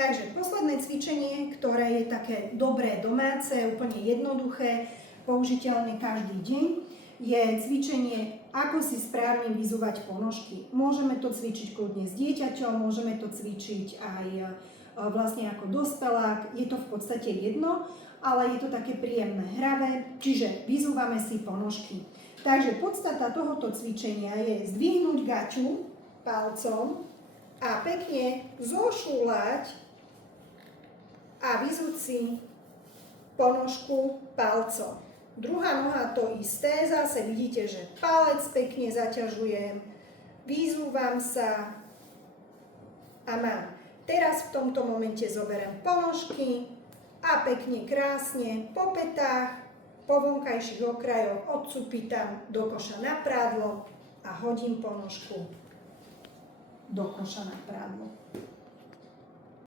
Takže posledné cvičenie, ktoré je také dobré domáce, úplne jednoduché, použiteľné každý deň, je cvičenie, ako si správne vyzúvať ponožky. Môžeme to cvičiť kľudne s dieťaťom, môžeme to cvičiť aj vlastne ako dospelák, je to v podstate jedno, ale je to také príjemné, hravé, čiže vyzúvame si ponožky. Takže podstata tohoto cvičenia je zdvihnúť gaťu palcom a pekne zošúľať a vyzúť si ponožku palcom. Druhá noha to isté, zase vidíte, že palec pekne zaťažujem, vyzúvam sa a mám. Teraz v tomto momente zoberiem ponožky a pekne krásne po pätách, po vonkajších okrajoch odsúpitam do koša na prádlo a hodím ponožku do koša na prádlo.